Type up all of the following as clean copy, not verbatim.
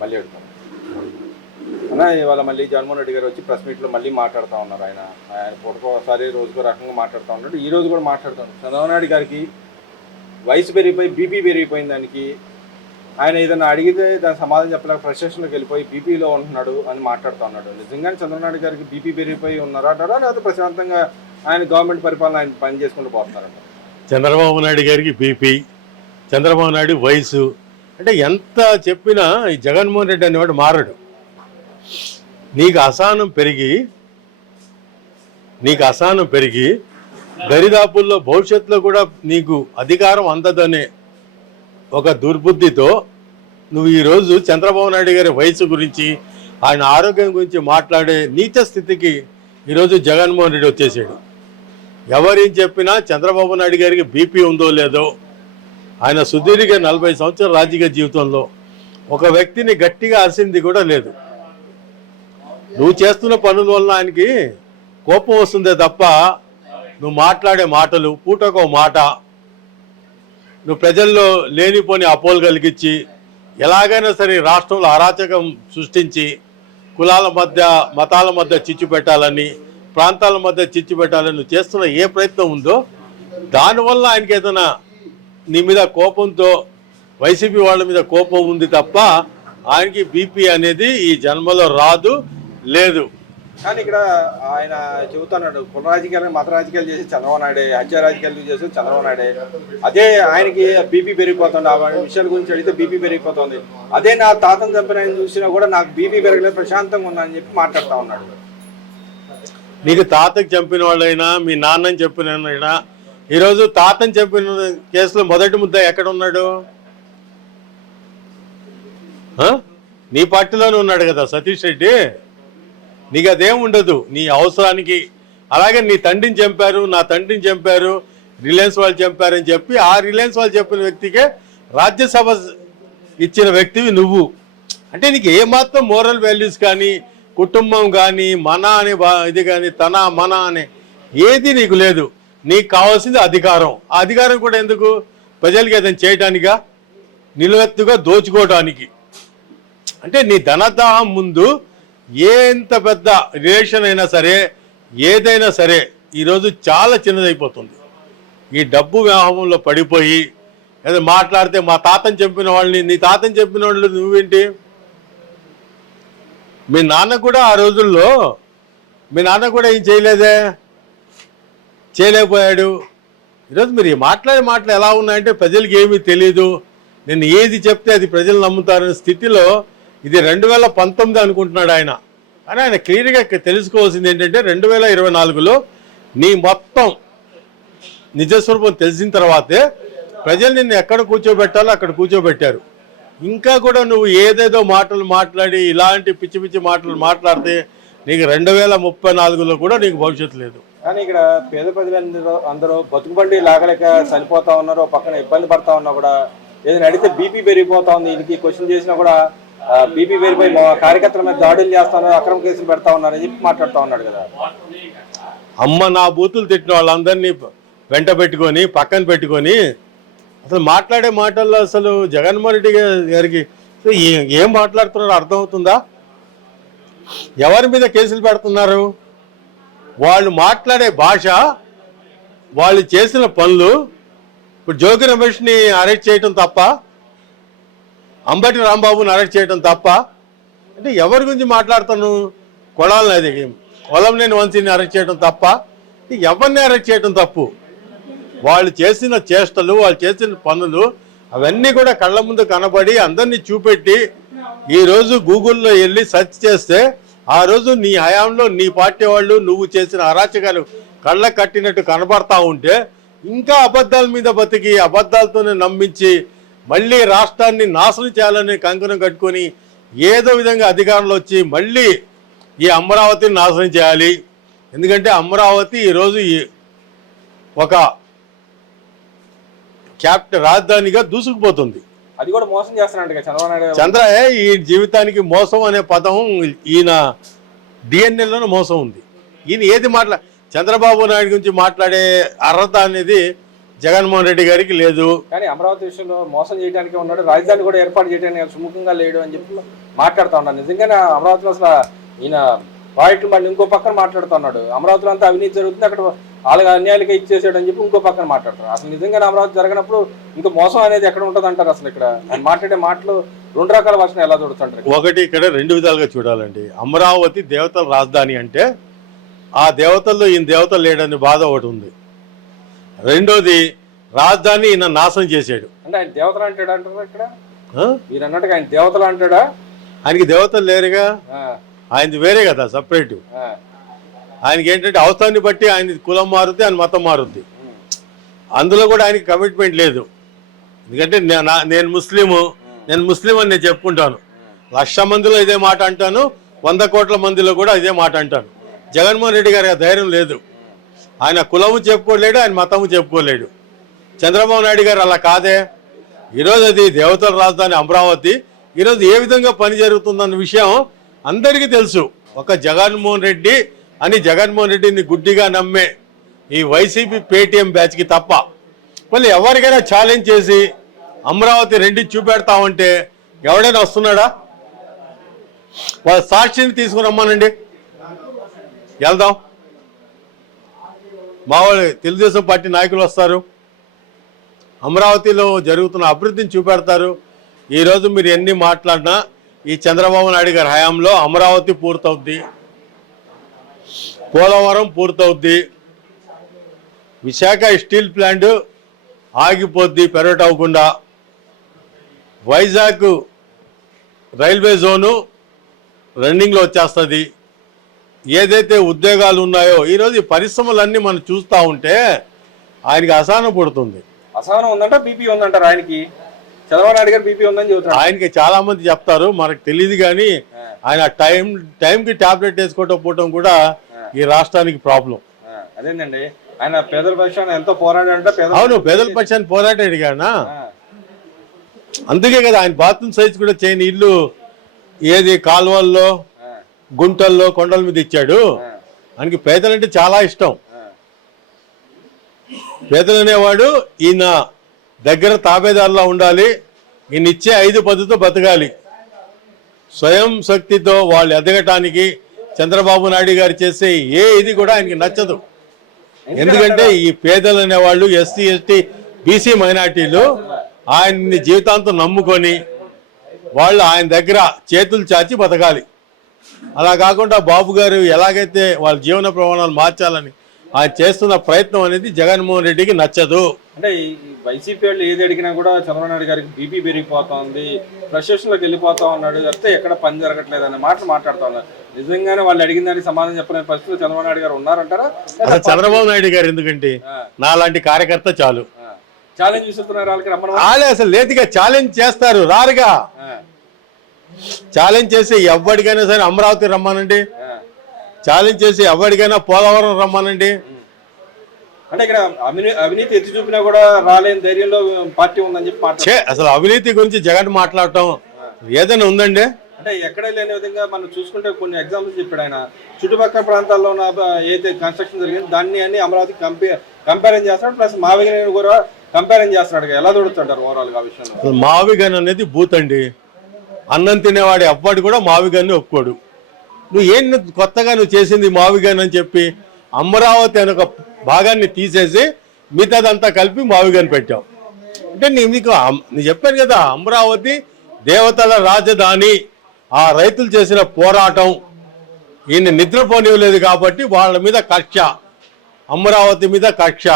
మళ్ళీ అడుగుతాను అన్న. ఇవాళ మళ్ళీ జగన్మోహన్ రెడ్డి గారు వచ్చి ప్రెస్ మీట్లో మళ్ళీ మాట్లాడుతూ ఉన్నారు. ఆయన పూటకోసారి రోజుకో రకంగా మాట్లాడుతూ ఉన్నాడు. ఈ రోజు కూడా మాట్లాడుతాను. చంద్రబాబు నాయుడు గారికి వయసు పెరిగిపోయి బీపీ పెరిగిపోయిన దానికి ఆయన ఏదైనా అడిగితే దాని సమాధానం చెప్పలేక ఫ్రస్ట్రేషన్లోకి వెళ్ళిపోయి బీపీలో ఉంటున్నాడు అని మాట్లాడుతూ ఉన్నాడు. నిజంగానే చంద్రబాబు నాయుడు గారికి బీపీ పెరిగిపోయి ఉన్నారా అంటారా, లేకపోతే ప్రశాంతంగా ఆయన గవర్నమెంట్ పరిపాలన ఆయన పని చేసుకుంటూ పోతున్నారంట? చంద్రబాబు నాయుడు గారికి బీపీ, చంద్రబాబు నాయుడు వయసు అంటే ఎంత చెప్పినా ఈ జగన్మోహన్ రెడ్డి అనేవాడు మారడు. నీకు అసహనం పెరిగి దరిదాపుల్లో భవిష్యత్తులో కూడా నీకు అధికారం అందదనే ఒక దుర్బుద్ధితో నువ్వు ఈరోజు చంద్రబాబు నాయుడు గారి వయసు గురించి ఆయన ఆరోగ్యం గురించి మాట్లాడే నీచ స్థితికి ఈరోజు జగన్మోహన్ రెడ్డి వచ్చేసాడు. ఎవరేం చెప్పినా చంద్రబాబు నాయుడు గారికి బీపీ ఉందో లేదో, ఆయన సుదీర్ఘ 40 సంవత్సరాల రాజకీయ జీవితంలో ఒక వ్యక్తిని గట్టిగా అరిసింది కూడా లేదు. నువ్వు చేస్తున్న పనుల వల్ల ఆయనకి కోపం వస్తుందే తప్ప నువ్వు మాట్లాడే మాటలు పూటకో మాట, నువ్వు ప్రజల్లో లేనిపోని అపోలు కలిగించి ఎలాగైనా సరే రాష్ట్రంలో అరాచకం సృష్టించి కులాల మధ్య మతాల మధ్య చిచ్చు పెట్టాలని, ప్రాంతాల మధ్య చిచ్చు పెట్టాలని నువ్వు చేస్తున్న ఏ ప్రయత్నం ఉందో దానివల్ల ఆయనకి ఏదైనా నీ మీద కోపంతో వైసీపీ వాళ్ళ మీద కోపం ఉంది తప్ప ఆయనకి బీపీ అనేది ఈ జన్మలో రాదు, లేదు. కానీ ఇక్కడ ఆయన చెబుతున్నాడు కుల రాజకీయాలు మత రాజకీయాలు చేసి చంద్రబాబు నాయుడే, హత్య రాజకీయాలు చేసి చంద్రబాబు నాయుడే. అదే ఆయనకి బీపీ పెరిగిపోతుంది. ఆ విషయాల గురించి అడిగితే బీపీ పెరిగిపోతుంది. అదే నా తాతను చంపిన ఆయన చూసినా కూడా నాకు బీపీ పెరగలేదు, ప్రశాంతంగా ఉన్నా అని చెప్పి మాట్లాడుతూ ఉన్నాడు. నీకు తాతకు చంపిన వాళ్ళైనా మీ నాన్నని చెప్పిన ఈరోజు తాతని చంపిన కేసులో మొదటి ముద్ద ఎక్కడ ఉన్నాడు? నీ పార్టీలోనే ఉన్నాడు కదా సతీష్ రెడ్డి. నీకు అదేం ఉండదు నీ అవసరానికి. అలాగే నీ తండ్రిని చంపారు, నా తండ్రిని చంపారు, రిలయన్స్ వాళ్ళు చంపారని చెప్పి ఆ రిలయన్స్ వాళ్ళు చెప్పిన వ్యక్తికే రాజ్యసభ ఇచ్చిన వ్యక్తివి నువ్వు. అంటే నీకు ఏమాత్రం మోరల్ వాల్యూస్ కానీ, కుటుంబం కానీ, మన అనే ఇది కానీ, తన మన అనే ఏది నీకు లేదు. నీకు కావాల్సింది అధికారం. ఆ అధికారం కూడా ఎందుకు? ప్రజలకి ఏదైనా చేయటానికా, నిలువెత్తుగా దోచుకోవటానికి. అంటే నీ ధనదాహం ముందు ఎంత పెద్ద రిలేషన్ అయినా సరే, ఏదైనా సరే ఈరోజు చాలా చిన్నదైపోతుంది. ఈ డబ్బు వ్యామోహంలో పడిపోయి ఏదో మాట్లాడితే మా తాతని చంపిన వాళ్ళని, నీ తాతని చంపిన వాళ్ళు నువ్వేంటి? మీ నాన్న కూడా ఆ రోజుల్లో మీ నాన్న కూడా ఏం చేయలేకపోయాడు. ఈరోజు మీరు మాట్లాడే మాటలు ఎలా ఉన్నాయంటే ప్రజలకి ఏమీ తెలీదు, నేను ఏది చెప్తే అది ప్రజలు నమ్ముతారనే స్థితిలో ఇది 2019 అనుకుంటున్నాడు ఆయన. కానీ ఆయన క్లియర్గా తెలుసుకోవాల్సింది ఏంటంటే 2024లో నీ మొత్తం నిజస్వరూపం తెలిసిన తర్వాతే ప్రజలు నిన్ను ఎక్కడ కూర్చోబెట్టాలో అక్కడ కూర్చోబెట్టారు. ఇంకా కూడా నువ్వు ఏదేదో మాటలు మాట్లాడి ఇలాంటి పిచ్చి పిచ్చి మాటలు మాట్లాడితే నీకు 2034లో కూడా నీకు భవిష్యత్తు లేదు. కానీ ఇక్కడ పేద ప్రజలందరూ అందరూ బతుకుబండి లాగలేక చనిపోతా ఉన్నారు. పక్కన ఇబ్బంది పడతా ఉన్నా కూడా ఏదైనా అడిగితే బీపీ పెరిగిపోతా ఉంది. దీనికి క్వశ్చన్ చేసినా కూడా బీపీ పెరిగిపోయి మా కార్యకర్తల మీద దాడులు చేస్తాను, అక్రమ కేసులు పెడతా ఉన్నారని చెప్పి మాట్లాడుతూ ఉన్నాడు కదా. అమ్మ నా బూతులు తిట్టిన వాళ్ళందరినీ వెంట పెట్టుకొని పక్కన పెట్టుకొని అసలు మాట్లాడే మాటల్లో అసలు జగన్మోహన్ రెడ్డి గారికి ఏం మాట్లాడుతున్నారో అర్థమవుతుందా? ఎవరి మీద కేసులు పెడుతున్నారు? వాళ్ళు మాట్లాడే భాష, వాళ్ళు చేసిన పనులు. ఇప్పుడు జోగి రమేష్ని అరెస్ట్ చేయటం తప్ప, అంబటి రాంబాబుని అరెస్ట్ చేయటం తప్ప, అంటే ఎవరి గురించి మాట్లాడుతాను? కొలంనేని వంశీని అరెస్ట్ చేయడం తప్ప, ఎవరిని అరెస్ట్ చేయడం తప్పు? వాళ్ళు చేసిన చేష్టలు, వాళ్ళు చేసిన పనులు అవన్నీ కూడా కళ్ళ ముందు కనబడి అందరినీ చూపెట్టి ఈరోజు గూగుల్లో వెళ్ళి సెర్చ్ చేస్తే ఆ రోజు నీ హయాంలో నీ పార్టీ వాళ్ళు నువ్వు చేసిన అరాచకాలు కళ్ళ కట్టినట్టు కనబడతా ఉంటే ఇంకా అబద్ధాల మీద బతికి అబద్ధాలతోనే నమ్మించి మళ్ళీ రాష్ట్రాన్ని నాశనం చేయాలని కంకణం కట్టుకొని ఏదో విధంగా అధికారంలో వచ్చి మళ్ళీ ఈ అమరావతిని నాశనం చేయాలి. ఎందుకంటే అమరావతి ఈరోజు ఒక క్యాపిటల్ రాజధానిగా దూసుకుపోతుంది. అది కూడా మోసం చేస్తున్నాడు చంద్ర. ఈ జీవితానికి మోసం అనే పదం ఈయన డిఎన్ఏలోనే మోసం ఉంది. ఈయన ఏది చంద్రబాబు నాయుడు గురించి మాట్లాడే అర్హత అనేది జగన్మోహన్ రెడ్డి గారికి లేదు. కానీ అమరావతి విషయంలో మోసం చేయడానికి ఉన్నాడు, రాజధాని కూడా ఏర్పాటు చేయడానికి సుముఖంగా లేడు అని చెప్పి మాట్లాడుతూ ఉన్నాడు. నిజంగానే అమరావతిలో అసలు ఈయన ప్రాజెక్టులు మళ్ళీ ఇంకో పక్కన మాట్లాడుతున్నాడు. అమరావతిలో అంతా అవినీతి జరుగుతుంది, అక్కడ వాళ్ళకి అన్యాయాలుగా ఇచ్చేసాడు అని చెప్పి ఇంకో పక్కన మాట్లాడుతారు. అసలు నిజంగానే అమరావతి జరగనప్పుడు ఇంకా మోసం అనేది ఎక్కడ ఉంటుంది అంటారు? అసలు ఇక్కడ ఆయన మాట్లాడే మాటలు రెండు రకాల వర్షం ఎలా చూడుతుంటారు? ఒకటి, ఇక్కడ రెండు విధాలుగా చూడాలండి. అమరావతి దేవతల రాజధాని అంటే ఆ దేవతల్లో ఈయన దేవతలు లేడని బాధ ఒకటి ఉంది. రెండోది, రాజధాని ఈయన నాశనం చేశాడు. అంటే ఆయన దేవతలు అంటాడు అంటారా ఇక్కడ? మీరు అన్నట్టుగా ఆయన దేవతలు అంటాడా? ఆయనకి దేవతలు లేరుగా, ఆయనది వేరే కదా, సపరేట్. ఆయనకి ఏంటంటే అవసరాన్ని బట్టి ఆయన కులం మారుద్ది, ఆయన మతం మారుద్ది. అందులో కూడా ఆయనకి కమిట్మెంట్ లేదు. ఎందుకంటే నేను ముస్లిము అని నేను చెప్పుకుంటాను. 1,00,000 మందిలో ఇదే మాట అంటాను, 100 కోట్ల మందిలో కూడా ఇదే మాట అంటాను. జగన్మోహన్ రెడ్డి గారికి ధైర్యం లేదు. ఆయన కులము చెప్పుకోలేడు, ఆయన మతము చెప్పుకోలేడు. చంద్రబాబు నాయుడు గారు అలా కాదే. ఈరోజు అది దేవతల రాజధాని అమరావతి. ఈరోజు ఏ విధంగా పని జరుగుతుందన్న విషయం అందరికీ తెలుసు. ఒక జగన్మోహన్ రెడ్డి అని జగన్మోహన్ రెడ్డిని గుడ్డిగా నమ్మే ఈ వైసీపీ పేటీఎం బ్యాచ్కి తప్ప మళ్ళీ ఎవరికైనా ఛాలెంజ్ చేసి అమరావతి రెండు చూపెడతామంటే ఎవడైనా వస్తున్నాడా? వాళ్ళ సాక్షిని తీసుకుని రమ్మానండి, వెళ్దాం. మా వాళ్ళు తెలుగుదేశం పార్టీ నాయకులు వస్తారు, అమరావతిలో జరుగుతున్న అభివృద్ధిని చూపెడతారు. ఈరోజు మీరు ఎన్ని మాట్లాడినా ఈ చంద్రబాబు నాయుడు గారి హయాంలో అమరావతి పూర్తవుద్ది, పోలవరం పూర్తవుద్ది, విశాఖ స్టీల్ ప్లాంట్ ఆగిపోద్ది పెరట్ అవ్వకుండా, వైజాగ్ రైల్వే జోను రన్నింగ్లో వచ్చేస్తుంది. ఏదైతే ఉద్యోగాలు ఉన్నాయో ఈరోజు ఈ పరిశ్రమలన్నీ మనం చూస్తూ ఉంటే ఆయనకి అసహనం పుడుతుంది. అసహనం ఉందంట, బీపీ ఉందంటారు ఆయనకి. చంద్రబాబు నాయుడు గారు బీపీ ఉందని చెబుతారు. ఆయనకి చాలా మంది చెప్తారు, మనకు తెలియదు. కానీ ఆయన టైంకి టాబ్లెట్ వేసుకోవటం కూడా ఈ రాష్ట్రానికి ప్రాబ్లం. అదేంటండి, ఆయన పేదల పక్షాన్ని ఎంతో పోరాడంట. అవును, పేదల పక్షాన్ని పోరాడాడు కానీ అందుకే కదా ఆయన బాత్రూమ్ సైజ్ కూడా చేయని ఇల్లు ఏది కాలువల్లో గుంటల్లో కొండల మీద ఇచ్చాడు. ఆయనకి పేదలంటే చాలా ఇష్టం. పేదలు అనేవాడు ఈయన దగ్గర తాబేదారులా ఉండాలి, ఈయన ఇచ్చే 5 పద్ధతితో బతకాలి. స్వయం శక్తితో వాళ్ళు ఎదగటానికి చంద్రబాబు నాయుడు గారు చేసే ఇది కూడా ఆయనకి నచ్చదు. ఎందుకంటే ఈ పేదలు అనేవాళ్ళు ఎస్సీ ఎస్టీ బీసీ మైనార్టీలు ఆయన్ని జీవితాంతం నమ్ముకొని వాళ్ళు ఆయన దగ్గర చేతులు చాచి బతకాలి. అలా కాకుండా బాబు గారు ఎలాగైతే వాళ్ళ జీవన ప్రమాణాలు మార్చాలని ఆయన చేస్తున్న ప్రయత్నం అనేది జగన్మోహన్ రెడ్డికి నచ్చదు. అంటే ఈ వైసీపీ వాళ్ళు ఏది అడిగినా కూడా చంద్రబాబు నాయుడు గారికి బీపీ పెరిగిపోతుంది, ఫ్రస్ట్రేషన్లోకి వెళ్ళిపోతా ఉన్నాడు, వస్తే ఎక్కడ పని జరగట్లేదు అనే మాటలు మాట్లాడుతూ ఉన్నారు. నిజంగానే వాళ్ళు అడిగిన దానికి సమాధానం చెప్పలేని పరిస్థితులు చంద్రబాబు నాయుడు గారు ఉన్నారంటారా? చంద్రబాబు నాయుడు గారు ఎందుకంటే నాలాంటి కార్యకర్త చాలు. ఛాలెంజ్ విసురుతున్నారు వాళ్ళకి, వాళ్ళే అసలు లేదుగా ఛాలెంజ్ చేస్తారు, రారుగా. ఛాలెంజ్ చేసి ఎవరికైనా సరే అమరావతి రమ్మానండి, ఛాలెంజ్ చేసి ఎవరికైనా పోలవరం రమ్మానండి. అంటే ఇక్కడ అవినీతి ఎత్తి చూపినా కూడా రాలేని ధైర్యంలో పార్టీ ఉందని చెప్పి అసలు అవినీతి గురించి జగన్ మాట్లాడటం ఏదైనా ఉందండి? అంటే ఎక్కడ లేని విధంగా మనం చూసుకుంటే కొన్ని ఎగ్జాంపుల్స్ చెప్పాడు ఆయన. చుట్టుపక్కల ప్రాంతాల్లో ఉన్న ఏదైతే కన్స్ట్రక్షన్ జరిగింది దాన్ని అన్ని అమరావతి కంపేరింగ్ చేస్తాడు, ప్లస్ మావిగని కూడా కంపేరింగ్ చేస్తున్నాడు. ఎలా దొరుకుతుంటారు ఓవరాల్ గా విషయంలో? మావిగన్ అనేది బూత్ అండి. అన్నం తినేవాడు ఎవ్వడు కూడా మావిగన్ని ఒప్పుకోడు. నువ్వు కొత్తగా చేసింది మావిగన్ అని చెప్పి అమరావతి అనే ఒక భాగాన్ని తీసేసి మిగతాదంతా కలిపి మావిగన్ పెట్టావు. అంటే నీకు చెప్పాను కదా, అమరావతి దేవతల రాజధాని. ఆ రైతులు చేసిన పోరాటం ఈయన నిద్రపోనివ్వలేదు కాబట్టి వాళ్ళ మీద కక్ష, అమరావతి మీద కక్ష.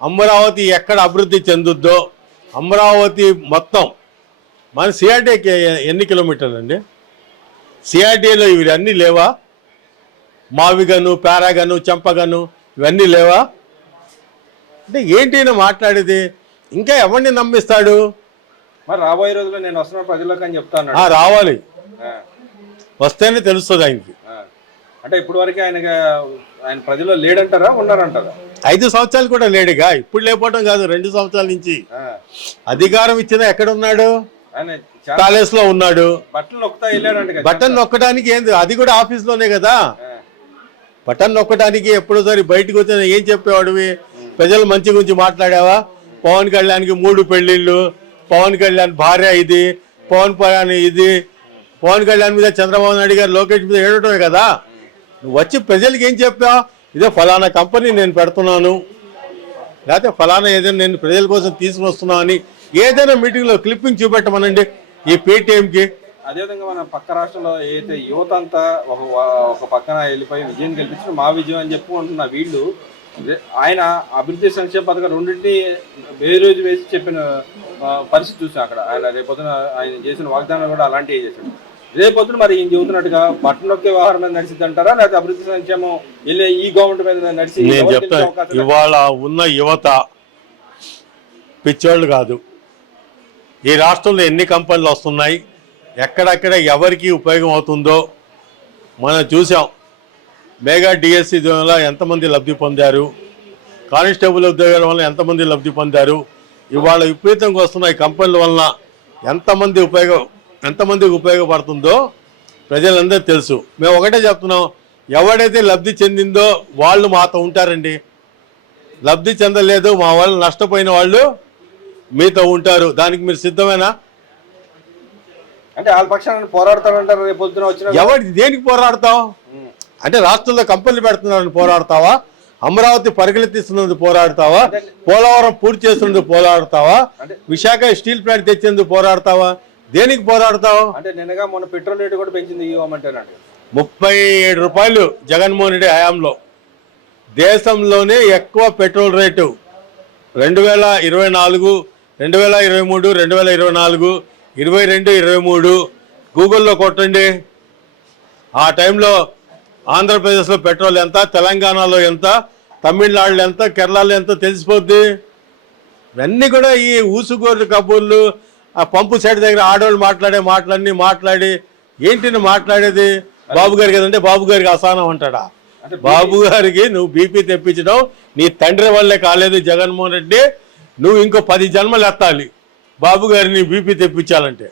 అమరావతి ఎక్కడ అభివృద్ధి చెందుద్దో అమరావతి మొత్తం మన సిఆర్టీకి ఎన్ని కిలోమీటర్లు అండి? సిఆర్టీలో ఇవన్నీ లేవా? మావిగను, పారాగను, చంపగను ఇవన్నీ లేవా? అంటే ఏంటి మాట్లాడేది? ఇంకా ఎవరిని నమ్మిస్తాడు? మరి రాబోయే రోజుల్లో నేను వస్తున్న ప్రజలకు అని చెప్తాను. రావాలి, వస్తేనే తెలుస్తుంది ఆయనకి. అంటే ఇప్పుడు వరకు ఆయన ప్రజల్లో లేడంటారా, ఉన్నారంటారా? 5 సంవత్సరాలు కూడా లేడుగా. ఇప్పుడు లేకపోవడం కాదు, 2 సంవత్సరాల నుంచి అధికారం ఇచ్చినా ఎక్కడ ఉన్నాడు? ప్యాలెస్ లో ఉన్నాడు. బటన్ నొక్కడానికి ఏంది? అది కూడా ఆఫీస్ లోనే కదా. బటన్ నొక్కడానికి ఎప్పుడోసారి బయటకు వచ్చిన ఏం చెప్పేవాడివి? ప్రజల మంచి గురించి మాట్లాడావా? పవన్ కళ్యాణ్కి 3 పెళ్ళిళ్ళు, పవన్ కళ్యాణ్ భార్య ఇది, పవన్ కళ్యాణ్ ఇది, పవన్ కళ్యాణ్ మీద చంద్రబాబు నాయుడు గారు లోకేష్ మీద ఏడటమే కదా. నువ్వు వచ్చి ప్రజలకి ఏం చెప్పావు? ఇదే ఫలానా కంపెనీ నేను పెడుతున్నాను, లేకపోతే ఫలానా ఏదైనా నేను ప్రజల కోసం తీసుకుని వస్తున్నాను అని ఏదైనా మీటింగ్లో క్లిప్పింగ్ చూపెట్టమనండి ఈ పేటీఎంకి. అదేవిధంగా మన పక్క రాష్ట్రంలో ఏదైతే యువత అంతా ఒక పక్కన వెళ్ళిపోయి విజయం గెలిపించిన మా విజయం అని చెప్పుకుంటున్న వీళ్ళు ఆయన అభివృద్ధి సంక్షేమ పథకం రెండింటినీ వేరు వేసి చెప్పిన పరిస్థితి చూసాం అక్కడ. ఆయన రేపొద్దున ఆయన చేసిన వాగ్దానం కూడా అలాంటివి చేశాడు. రేపొద్దున మరి ఈయన చెబుతున్నట్టుగా బట్టన్ నొక్కే వ్యవహారం మీద నడిచింది అంటారా, లేకపోతే అభివృద్ధి సంక్షేమం వెళ్ళే ఈ గవర్నమెంట్ మీద నడిచి? నేను చెప్తాను, ఇవాళ ఉన్న యువత పిచ్చోళ్ళు కాదు. ఈ రాష్ట్రంలో ఎన్ని కంపెనీలు వస్తున్నాయి, ఎక్కడెక్కడ ఎవరికి ఉపయోగం అవుతుందో మనం చూసాం. మెగా డిఎస్సి వల్ల ఎంతమంది లబ్ధి పొందారు, కానిస్టేబుల్ ఉద్యోగాల వల్ల ఎంతమంది లబ్ధి పొందారు, ఇవాళ విపరీతంగా వస్తున్న ఈ కంపెనీల వలన ఎంతమందికి ఉపయోగపడుతుందో ప్రజలందరూ తెలుసు. మేము ఒకటే చెప్తున్నాం, ఎవడైతే లబ్ధి చెందిందో వాళ్ళు మాతో ఉంటారండి. లబ్ధి చెందలేదు, మా వాళ్ళు నష్టపోయిన వాళ్ళు మీతో ఉంటారు. దానికి మీరు సిద్ధమేనా? అంటే వాళ్ళ పక్షాన్ని పోరాడతారంటారు రేపు పొద్దున వచ్చిన. ఎవరు దేనికి పోరాడతావు? అంటే రాష్ట్రంలో కంపెనీలు పెడుతున్నారని పోరాడతావా? అమరావతి పరిగెత్తిస్తున్నది పోరాడతావా? పోలవరం పూర్తి చేస్తున్నది పోరాడతావా? విశాఖ స్టీల్ ప్లాంట్ తెచ్చేందుకు పోరాడతావా? దేనికి పోరాడతావు? అంటే నిన్నగా మొన్న పెట్రోల్ రేటు కూడా పెంచింది ఇవ్వమంటారండి. 37 రూపాయలు జగన్మోహన్ రెడ్డి హయాంలో. దేశంలోనే ఎక్కువ పెట్రోల్ రేటు 2024, 2023, 2024, 22, 23 గూగుల్లో కొట్టండి. ఆ టైంలో ఆంధ్రప్రదేశ్లో పెట్రోల్ ఎంత, తెలంగాణలో ఎంత, తమిళనాడులో ఎంత, కేరళలో ఎంత తెలిసిపోద్ది. ఇవన్నీ కూడా ఈ ఊసుగోరు కబుర్లు, ఆ పంపు సైడ్ దగ్గర ఆడవాళ్ళు మాట్లాడి ఏంటిని మాట్లాడేది? బాబు గారికి కదంటే బాబు గారికి అసహనం అంటాడా? బాబు గారికి నువ్వు బీపీ తెప్పించడం నీ తండ్రి వల్లే కాలేదు జగన్మోహన్ రెడ్డి. నువ్వు ఇంకో 10 జన్మలు ఎత్తాలి బాబు గారిని బీపీ తెప్పించాలంటే.